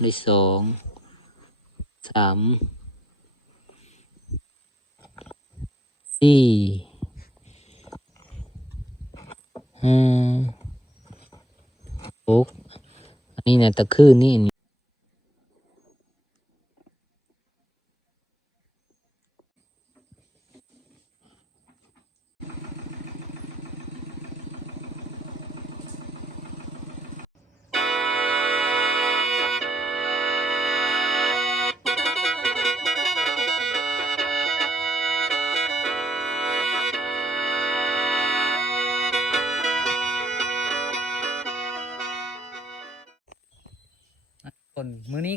ได้สองสามสี่ห้าหกอันนี้เนี่ยตะคืนนี่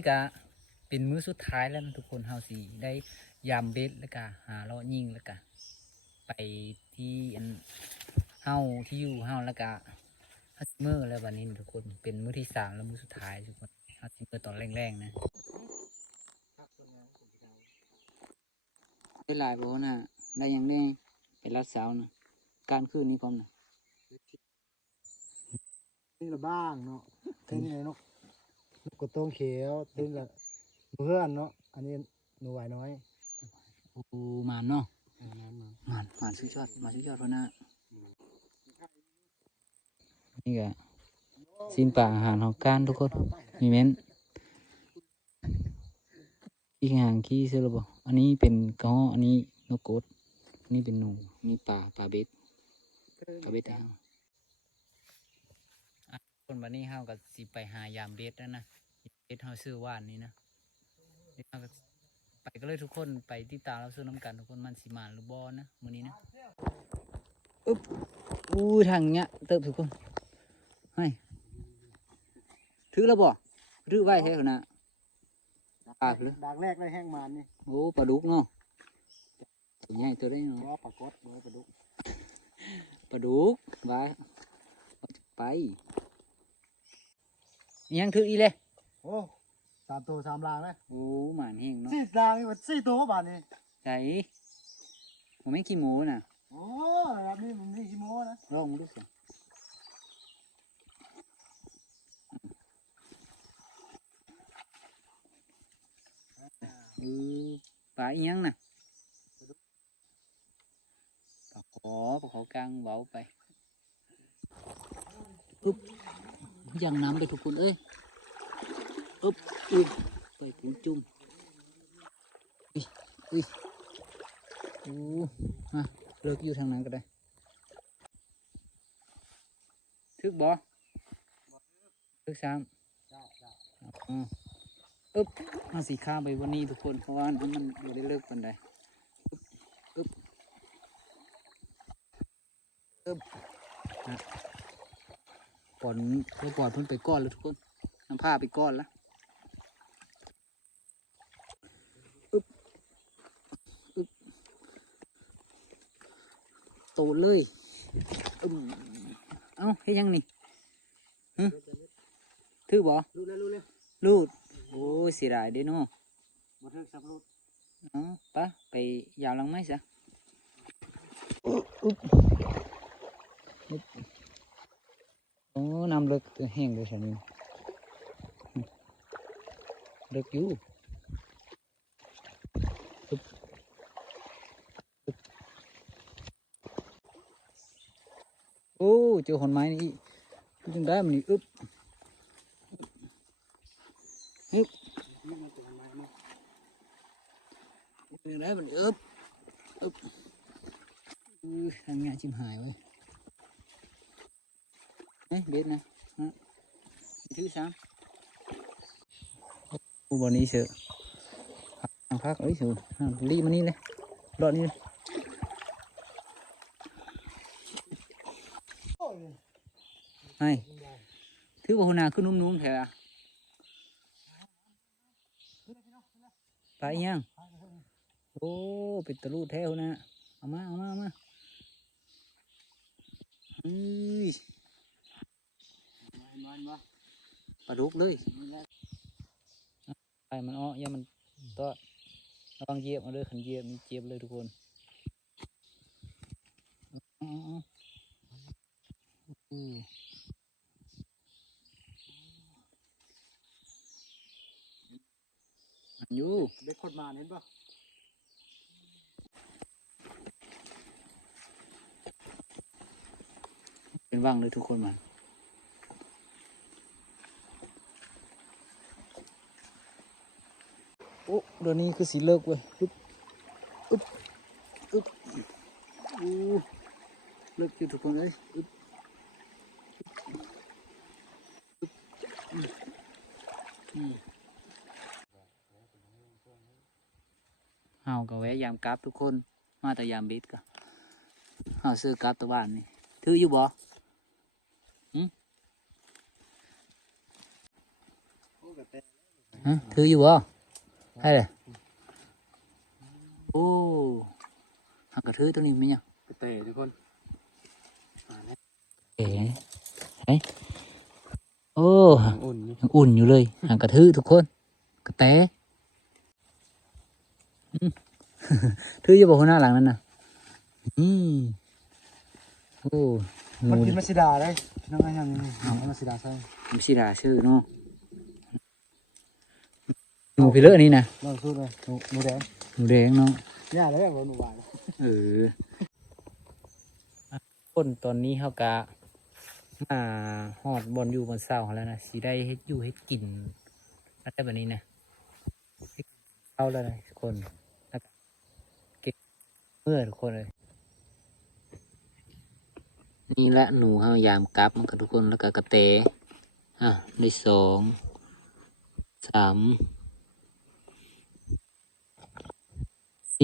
มื้อนี้ก็เป็นมื้อสุดท้ายแล้วนะทุกคนเฮาสิได้ยามเบ็ดแล้วก็หาเลาะยิงแล้วก็ไปที่อันเฮาที่อยู่เฮาแล้วก็ฮัสเมอร์แล้ววันนี้ทุกคนเป็นมื้อที่สามแล้วมื้อสุดท้ายทุกคนฮัสเมอร์ตอนแรงๆนะได้หลายบ่น่ะได้ยังได้ไปรัดเสานะการคืนนี้พร้อมนะนี่ละบ้างเนาะเท่นี่เลยนกน กกระโต้งเขียวเท่นี่ละเพื่อนเนาะอันนี้หนูไหวน้อยโอ้มานเนาะอันนั้นมามันมันสุดยอดมันสุดยอดพะนะนี่ก็สินป่าอาหารของการทุกคนมีเม้นขี้ห่างขี้เสือระบอันนี้เป็นกระห้ออันนี้นกกดอันนี้เป็นหนูนี่ป่าป่าเบ็ดป่าเบ็ดเอา คนวันนี้เฮาก็สิไปหายามเบ็ดแล้วนะเบ็ดเฮาซื้อว่านนี้นะเดี๋ยวเฮาก็ไปก็เลยทุกคนไปติดตามเราซื้อน้ำกันทุกคนมันสิมาหรือบ่นะมื้อนี้นะอึ๊บอู้ทางเนี้ยเติบทุกคนให้ถือแล้วบ่ถือไว้แท้คนน่ะปากเลยดักแรกได้แห้งมันนี่โอ้ปลาดุกเนาะตัวใหญ่ตัวได้เพเนาะราะว่าปลากดเมื่อปลาดุกปลาดุกว่าไปอิห ยังถืออีเลยโอ้สามตัวสามลางเลยโอ้หมานเฮงเนาะสี่ลางนี่มันสี่ตัวบาทนี่ใส่ผมไม่ขี้หมูน่ะโอ้แบบนี้มันนี่กี่โมงนะลองมาดูสิเออปลาอีหยังน่ะปลาขอปลาขอกลางเบาไปปึ๊บ ยังน้ำไปทุกคนเอ้ยอึ๊บอุ้ยไปปูนจุ่มอุ้ยอุ้ยโอ้ฮะเลิกอยู่ทางนั้นก็ได้ทึกบอทึกซ้ำอึ๊บเอาสีข้ามไปวันนี้ทุกคนเพราะว่าน้ำมันไม่ได้เลิกปันใดอึ๊บอึ๊บอึ๊บ นะปอนเพื่อปอนเพิ่นไปก้อนแล้วทุกคนน้ำผ้าไปก้อนแล้วอึ๊บอึ๊บโตเลยอึ๊บเอ้าเฮ็ดยังนี่ฮึถือบ่รู้เลยรู้เลยลูดโอ้ยเสียดายเด้เนาะมาเทิงสับรูดเอ้าไปะไปยาวหลังไม้ซะ โอ้น้ำลึกแห้งเลยฉันลึกอยู่โอ้เจอหอนไม้นี่จึงได้มันนี่อึ๊บอึ๊บจึงได้มันอึบอึ๊บอุ้ยทำงานชิมหายเว้ย Ừ, biết nè. Ừ. Thứ sao bọn đi sợ thằng khác ấy sợ đi mà đi này đoạn đi này. Thứ bọn nào cứ núm núm thế à? Phải nhá. Ô bị tụt lụt thế hôm nay ama ama ama ui. ปลาดุกเลยไปมันอ้ออย่ามันต่อระวังเหยียบเอาเลยขันเหยียบมันเจ็บเลยทุกคนเอาเอาเอาอืมอยู่เด็กคนมาเห็นปะเป็นว่างเลยทุกคนมัน โอ้เดี๋ยวนี้คือสีเลิกเว้ยอึ๊บอึ๊บอึ๊บอู้เลิกอยู่ทุกคนเลยอึ๊บอึ๊บอืมอืมเฮาก็แวะยามกราฟทุกคน มาแต่ยามบิดกะเฮาซื้อกราฟตัวบ้านนี่ถืออยู่บ่อ้กระแตฮะถืออยู่บ่ ให้เลยโอ้หักกระถือตัวนี้ไหมเนี่ยกระแตทุกคนเอ๋เฮ้ยโอ้อุ่นนี่ยังอุ่นอยู่เลยหักกระถือทุกคนกระแตอืมถืออยู่บ่คนหน้าหลังนั่นน่ะอืมโอ้หมันมูกินมัสดาเลยน้องอะไรอย่างนี้เอามัสดาใส่หมูชิดาชื่อเนาะ หมูพิเลอร์นี่นะลองสู้เลยหนูหนูแดงหมูแดงเนาะย่าแล้วแบบหนูหวานเออคนตอนนี้เขากะมาหอดบอลอยู่บนเสาแล้วนะสีได้เฮ็ดอยู่เฮ็ดกินอะไรแบบนี้นะเฮ็ดเข้าแล้วนะทุกคนแล้วก็เก็บเมื่อทุกคนเลย นี่แหละหนูเขายามกลับมันกับทุกคนแล้วก็กระเตอะในสองสาม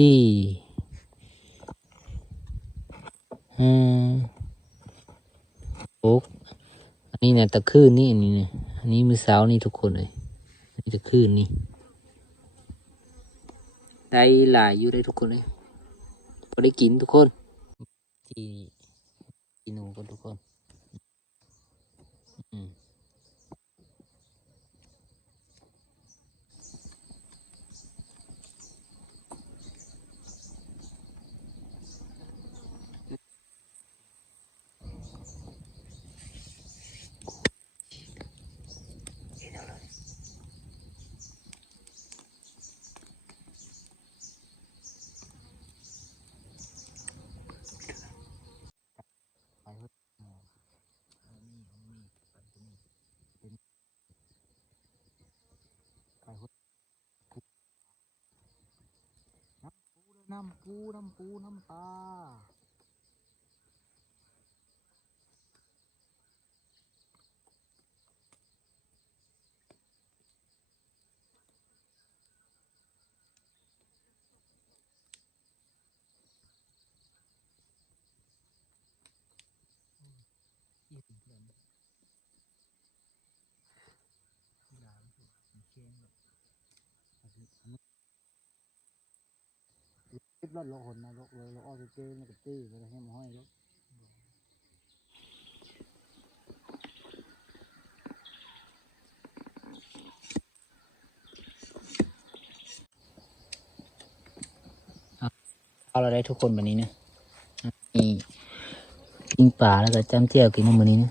สี่ห้าหกอันนี้เนี่ยตะคืนนี่อันนี้เนี่ยอันนี้มือเสานี่ทุกคนเลยนนี้ตะคืนนี่ได้หลายอยู่ได้ทุกคนเลยพอได้กินทุกคนที่กินหนูกันทุกคนอืม น้ำปูน้ำปูน้ำปลาเคิดว่าเราคนนะเราเราเราอ้อเจ๊ๆนี่กับตี้เราให้มาห้อยแล้วอาเราได้ทุกคนแบบนี้นะมีกินปลาแล้วก็จ้ำเจียวกินน้ำมันนี้นะ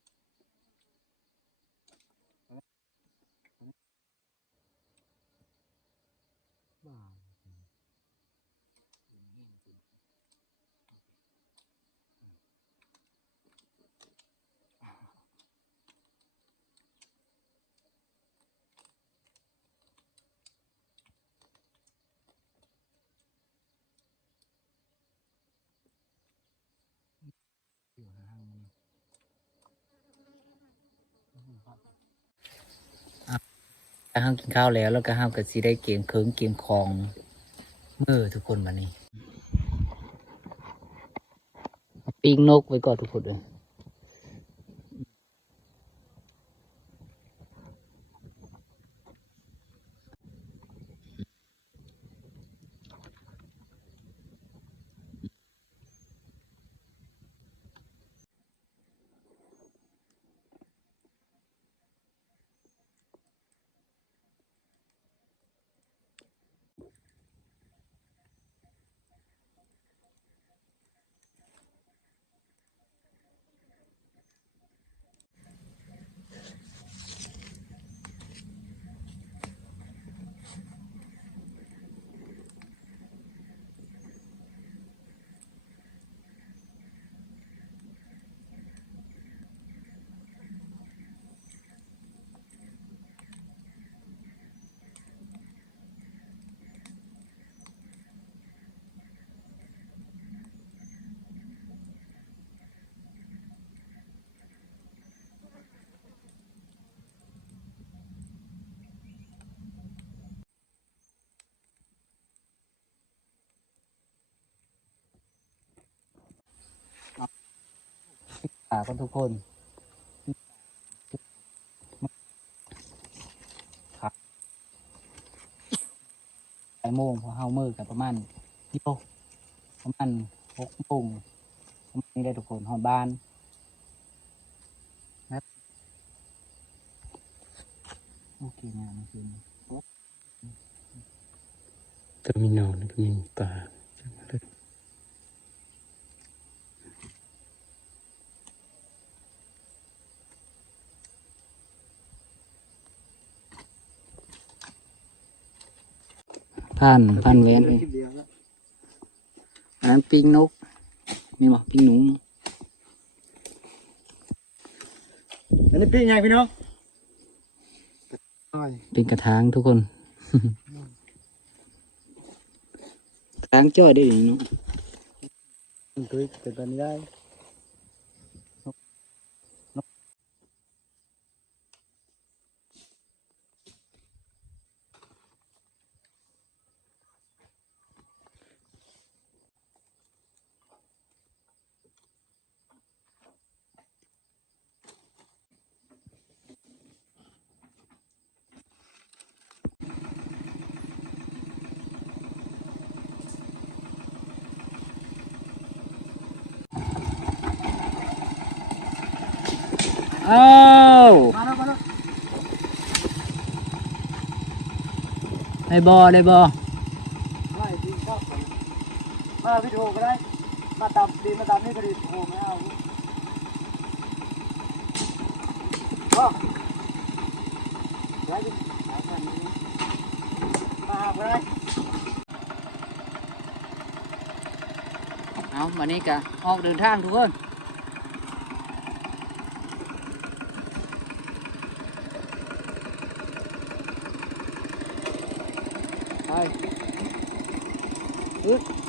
ถ้าห้ามกินข้าวแล้ว แล้วก็ห้ามกับซีได้เกมเคิงเกมคองเมื่อทุกคนมานี่ปีกนกไว้ก่อนทุกคนเลย ป่ากันทุกคนครับบ่ายโมงพอเฮามือกับประมาณโยประมาณหกโมงประมาณนี้ได้ทุกคนหอดบ้านครับโอเคงานโอเคก็มีนอนก็มีป่า ผ่านผ่านแหวนคลิปเดียวแล้วอันนั้นปิ้งนกนี่บอกปิ้งหนูอันนี้พี่ไงพี่น้องอ้อยเป็นกระถางทุกคนกระถางจ้อยได้ดีเนาะมันเค อนนี้ได้อ้าวมาแล้วมาแล้วได้บอได้บอไม่ดีชอบเลยมาวิดีโอก็ได้ มาตามดีมาตามนี่ก็ดีโอ้ไม่เอาก็ได้ดิเอาไปนี่มาหาไปได้เอามานี่กะออกเดินทางทุกคน Look.